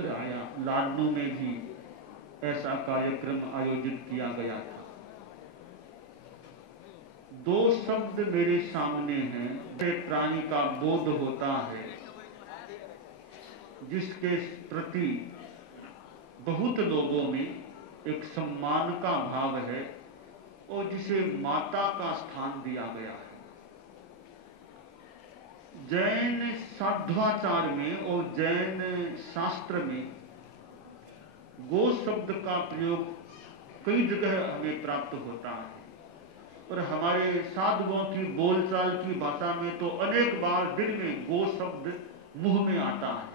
अवसर आया, लाडनू में भी ऐसा कार्यक्रम आयोजित किया गया था। दो शब्द मेरे सामने हैं, प्राणी का बोध होता है, जिसके प्रति बहुत लोगों में एक सम्मान का भाव है और जिसे माता का स्थान दिया गया है। जैन साध्वाचार में और जैन शास्त्र में गो शब्द का प्रयोग कई जगह हमें प्राप्त होता है और हमारे साधुओं की बोलचाल की भाषा में तो अनेक बार दिल में गो शब्द मुंह में आता है।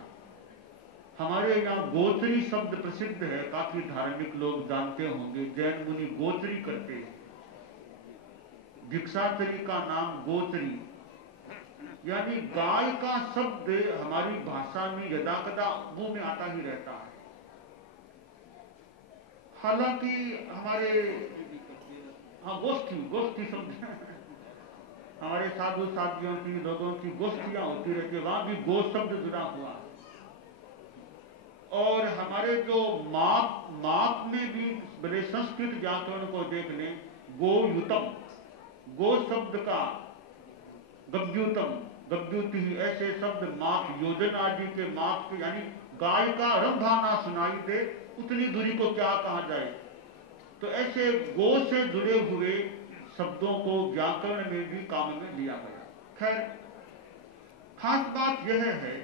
हमारे यहाँ गोत्री शब्द प्रसिद्ध है, काफी धार्मिक लोग जानते होंगे। जैन मुनि गोत्री करते हैं। भिक्षाचरी का नाम गोत्री, यानी गाय का शब्द हमारी भाषा में यदाकदा मुंह में आता ही रहता है। हालांकि हमारे गोष्ठी शब्द हमारे साधु साथियों की, लोगों की गोष्ठियां होती रहती है, वहां भी गो शब्द जुड़ा हुआ है। और हमारे जो माप में भी बड़े संस्कृत व्याकरण को देख लें, गोयुतम, गो शब्द का गव्युति, ऐसे शब्द माप, योजना आदि के माप के, यानी गाय का रंभाना सुनाई दे, उतनी दूरी को क्या कहा जाए। तो ऐसे गो से जुड़े हुए शब्दों को व्याकरण में भी काम में लिया गया। खैर, खास बात यह है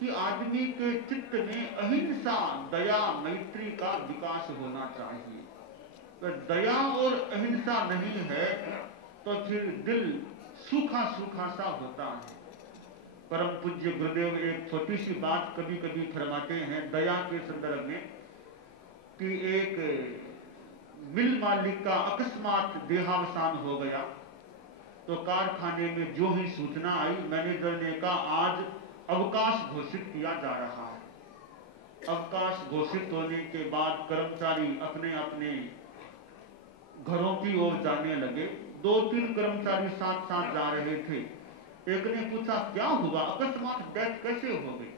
कि आदमी के चित्त में अहिंसा, दया, मैत्री का विकास होना चाहिए। तो दया और अहिंसा नहीं है तो फिर दिल सूखा सूखा सा होता है। परम पूज्य गुरुदेव एक छोटी सी बात कभी कभी फरमाते हैं दया के संदर्भ में कि एक मिल मालिक का अकस्मात देहावसान हो गया तो कारखाने में जो ही सूचना आई, मैनेजर ने कहा आज अवकाश घोषित किया जा रहा है। अवकाश घोषित होने के बाद कर्मचारी अपने अपने घरों की ओर जाने लगे। 2-3 कर्मचारी साथ साथ जा रहे थे। एक ने पूछा क्या हुआ, अकस्मात डेथ कैसे हो गई?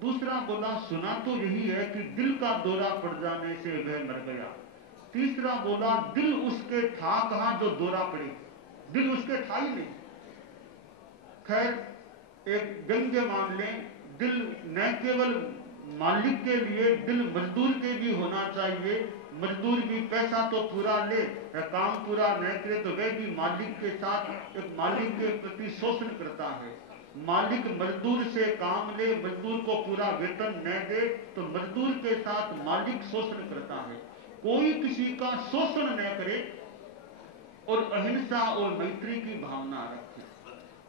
दूसरा बोला सुना तो यही है कि दिल का दौरा पड़ जाने से वह मर गया। तीसरा बोला दिल उसके था कहां जो दौरा पड़े, दिल उसके था ही नहीं। खैर एक व्यंग्य मान लें, दिल न केवल मालिक के लिए, दिल मजदूर के भी होना चाहिए। मजदूर भी पैसा तो पूरा ले, काम पूरा न करे तो वह भी मालिक के साथ एक मालिक के प्रति शोषण करता है। मालिक मजदूर से काम ले, मजदूर को पूरा वेतन न दे तो मजदूर के साथ मालिक शोषण करता है। कोई किसी का शोषण न करे और अहिंसा और मैत्री की भावना रखे।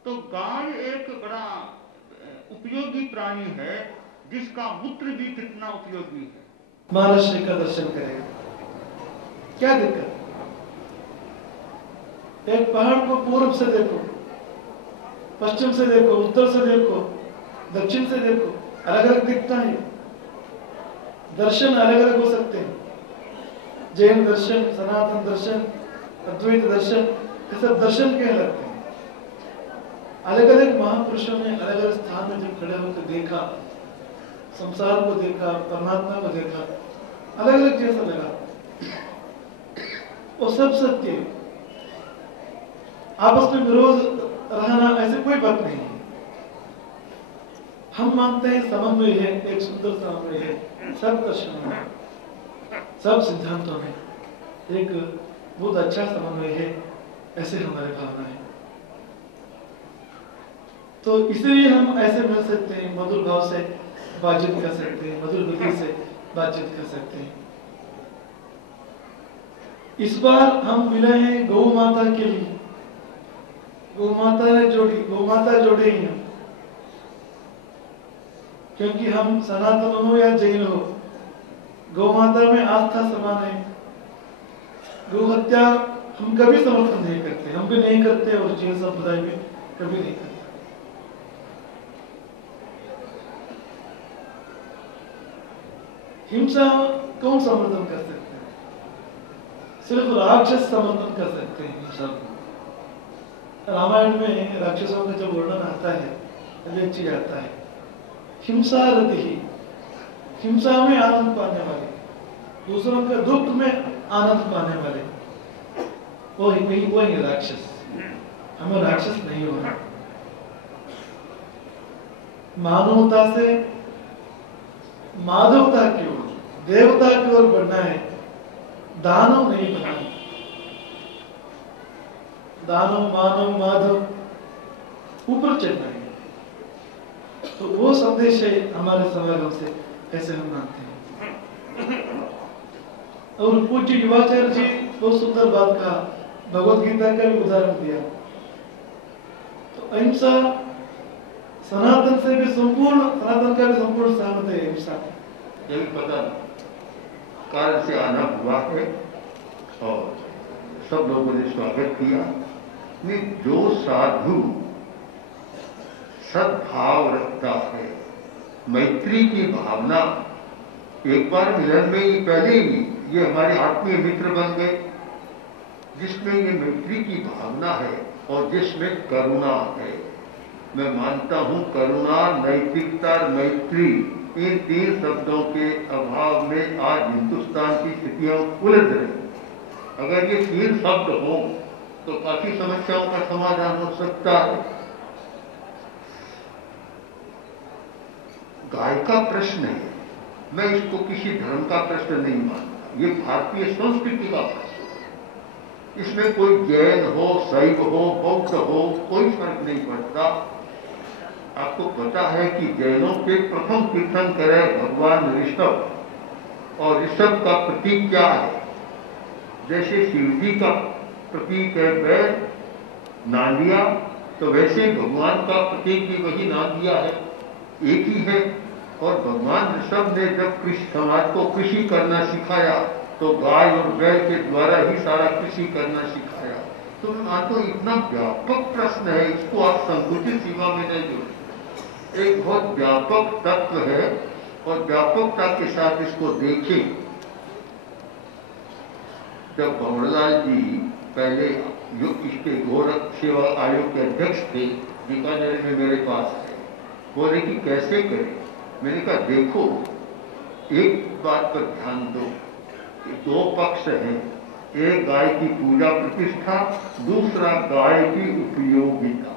तो गाय एक बड़ा उपयोगी प्राणी है जिसका मूत्र भी कितना उपयोगी है। महाराष्ट्र का दर्शन करेगा, क्या दिक्कत? एक पहाड़ को पूर्व से देखो, पश्चिम से देखो, उत्तर से देखो, दक्षिण से देखो, अलग अलग दिखता है। दर्शन अलग अलग हो सकते हैं, जैन दर्शन, सनातन दर्शन, अद्वैत दर्शन, ये सब दर्शन कहलाते हैं। अलग अलग महापुरुषों ने अलग अलग स्थान में जब खड़े होकर देखा, संसार को देखा, परमात्मा को देखा, अलग अलग जैसा लगा। वो सब सत्य, आपस में विरोध रहना ऐसे कोई बात नहीं है। हम मानते हैं समन्वय है, एक सुंदर समन्वय है सब दर्शनों में, सब सिद्धांतों में एक बहुत अच्छा समन्वय है, ऐसे हमारी भावना है। तो इसलिए हम ऐसे मिल सकते हैं, मधुर भाव से बातचीत कर सकते हैं, मधुर गति से बातचीत कर सकते हैं। इस बार हम मिले हैं गौ माता के लिए। गौ माता ने जोड़ी, गौ माता जोड़े ही हम, क्योंकि हम सनातन हो या जैन हो, गौ माता में आस्था समान है। गौ हत्या हम कभी समर्थन नहीं करते, हम भी नहीं करते और जैन संप्रदाय में कभी नहीं करते। हिंसा कौन समर्थन कर सकते हैं? सिर्फ राक्षस समर्थन कर सकते हैं हिंसा को। रामायण में राक्षसों का जब वर्णन आता है, एक चीज आता है, हिंसा रति ही, हिंसा में आनंद पाने वाले, दूसरों के दुख में आनंद पाने वाले, वो ही राक्षस। हमें राक्षस नहीं होना, मानवता से माधवता की ओर, देवता की ओर बढ़ना है, दानव नहीं बनना। दानव मानव माधव ऊपर चढ़ना है। तो वो संदेश है हमारे समागम से, ऐसे हम मानते हैं। और पूज्य युवाचार्य जी बहुत सुंदर बात कहा, भगवत गीता का भी उदाहरण दिया। तो अहिंसा सनातन से भी संपूर्ण, सनातन का भी संपूर्ण सहमत है अहिंसा। ये भी पता कार्य से आना हुआ है और सब लोगों ने स्वागत किया। जो साधु सद्भाव रखता है, मैत्री की भावना, एक बार मिलन में ही पहले ही ये हमारे आत्मीय मित्र बन गए, जिसमें ये मैत्री की भावना है और जिसमें करुणा है। मैं मानता हूं करुणा, नैतिकता, मैत्री, इन तीन शब्दों के अभाव में आज हिंदुस्तान की स्थितियां उलझ रही। अगर ये तीन शब्द हों तो काफी समस्याओं का समाधान हो सकता है। गाय का प्रश्न है, मैं इसको किसी धर्म का प्रश्न नहीं मानता, ये भारतीय संस्कृति का प्रश्न है। इसमें कोई जैन हो, शैव हो, बौद्ध हो, कोई फर्क नहीं पड़ता। आपको पता है कि जैनों के प्रथम तीर्थंकर है भगवान ऋषभ, और ऋषभ का प्रतीक क्या है? जैसे शिवजी का प्रतीक है बैल, नांदिया, तो वैसे भगवान का प्रतीक भी वही नांदिया है, एक ही है। और भगवान ऋषभ ने जब कृषि समाज को कृषि करना सिखाया तो गाय और बैल के द्वारा ही सारा कृषि करना सिखाया। तो मैं मानता हूं इतना व्यापक प्रश्न है, इसको आप संकुचित सीमा में नहीं जोड़े। एक बहुत व्यापक तत्व है और व्यापकता के साथ इसको देखें। जब भंवरलाल जी पहले जो इसके गोरख सेवा आयोग के अध्यक्ष थे, बीकानेर में मेरे पास है, बोले कि कैसे करें। मैंने कहा देखो, एक बात पर ध्यान दो, दो पक्ष हैं, एक गाय की पूजा प्रतिष्ठा, दूसरा गाय की उपयोगिता।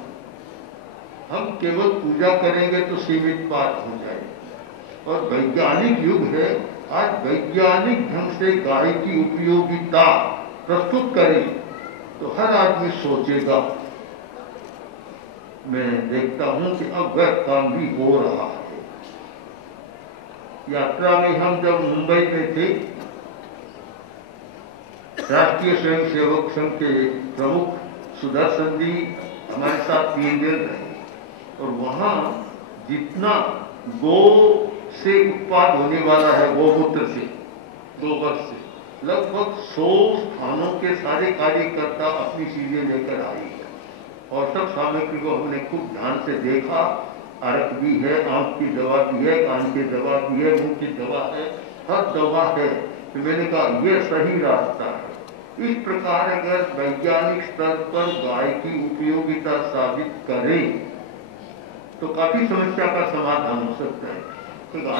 हम केवल पूजा करेंगे तो सीमित बात हो जाएगी। और वैज्ञानिक युग है, आज वैज्ञानिक ढंग से गाय की उपयोगिता प्रस्तुत करें तो हर आदमी सोचेगा। मैं देखता हूं कि अब वह काम भी हो रहा है। यात्रा में हम जब मुंबई में थे, राष्ट्रीय स्वयंसेवक संघ के प्रमुख सुदर्शन जी हमारे साथ 3 दिन रहे, और वहां जितना गो से उत्पाद होने वाला है, गोमूत्र से, गोबर से, लगभग 100 स्थानों के सारे कार्यकर्ता अपनी चीजें लेकर आए और सब सामग्री को हमने खूब ध्यान से देखा। अरक भी है, आंख की दवा भी है, कान की दवा भी है, मुंह की दवा है, हर दवा है। तो मैंने कहा यह सही रास्ता है। इस प्रकार अगर वैज्ञानिक स्तर पर गाय की उपयोगिता साबित करें तो काफी समस्या का समाधान हो सकता है। तो